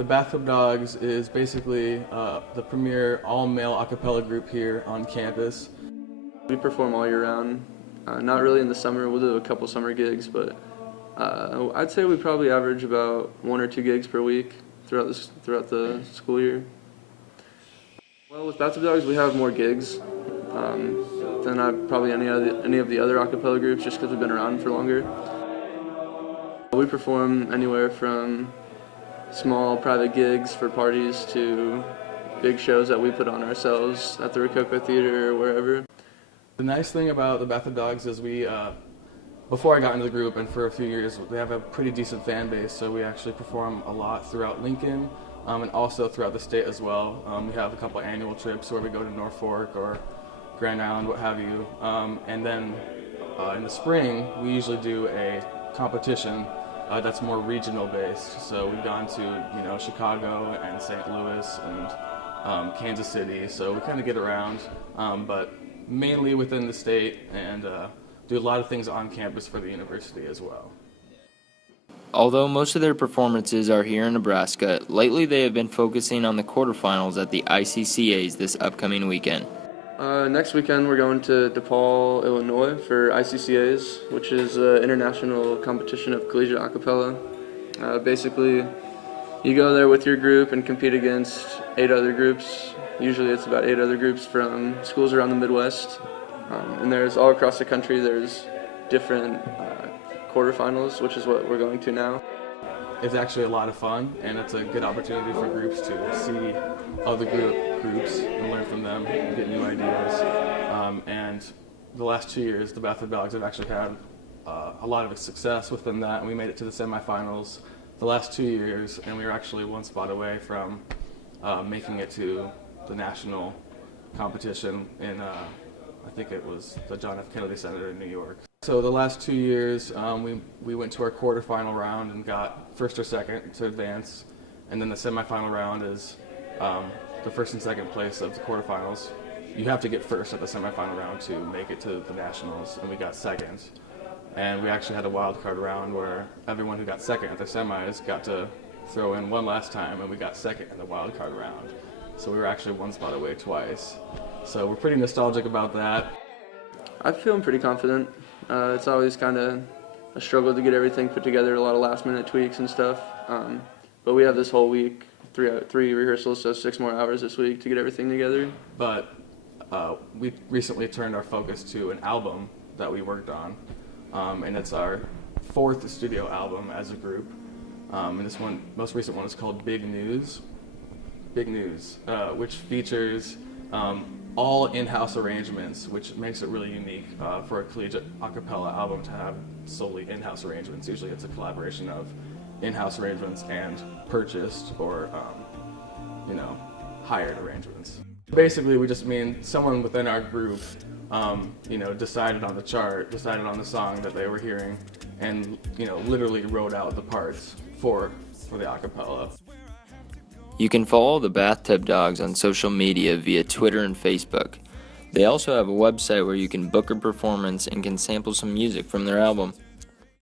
The Bathtub Dogs is basically the premier all-male a cappella group here on campus. We perform all year round. Not really in the summer. We'll do a couple summer gigs, but I'd say we probably average about 1 or 2 gigs per week throughout the school year. Well, with Bathtub Dogs, we have more gigs than probably any of the other a cappella groups, just because we've been around for longer. We perform anywhere from small private gigs for parties to big shows that we put on ourselves at the Rococo Theater or wherever. The nice thing about the Bathtub Dogs is before I got into the group and for a few years, they have a pretty decent fan base, so we actually perform a lot throughout Lincoln and also throughout the state as well. We have a couple annual trips where we go to Norfolk or Grand Island, what have you. And then in the spring, we usually do a competition that's more regional based. So we've gone to Chicago and St. Louis and Kansas City. So we kind of get around, but mainly within the state, and do a lot of things on campus for the university as well. Although most of their performances are here in Nebraska, lately they have been focusing on the quarterfinals at the ICCAs this upcoming weekend. Next weekend we're going to DePaul, Illinois for ICCAs, which is an international competition of collegiate a cappella. Basically, you go there with your group and compete against 8 other groups. Usually it's about 8 other groups from schools around the Midwest. And there's all across the country, there's different quarterfinals, which is what we're going to now. It's actually a lot of fun, and it's a good opportunity for groups to see other groups and learn from them, get new ideas. And the last 2 years, the Bathtub Dogs have actually had a lot of success within that, and we made it to the semifinals the last 2 years, and we were actually one spot away from making it to the national competition in, I think it was the John F. Kennedy Center in New York. So the last 2 years, we went to our quarterfinal round and got first or second to advance, and then the semifinal round is the first and second place of the quarterfinals. You have to get first at the semifinal round to make it to the nationals, and we got second. And we actually had a wild card round where everyone who got second at the semis got to throw in one last time, and we got second in the wild card round. So we were actually one spot away twice. So we're pretty nostalgic about that. I'm feeling pretty confident. It's always kind of a struggle to get everything put together, a lot of last minute tweaks and stuff. But we have this whole week, three rehearsals, so 6 more hours this week to get everything together. But we recently turned our focus to an album that we worked on, and it's our 4th studio album as a group. And this most recent one is called Big News, which features all in-house arrangements, which makes it really unique for a collegiate a cappella album to have solely in-house arrangements. Usually it's a collaboration of in-house arrangements and purchased or hired arrangements. Basically, we just mean someone within our group decided on the chart, decided on the song that they were hearing, and literally wrote out the parts for the a cappella. You can follow the Bathtub Dogs on social media via Twitter and Facebook. They also have a website where you can book a performance and can sample some music from their album.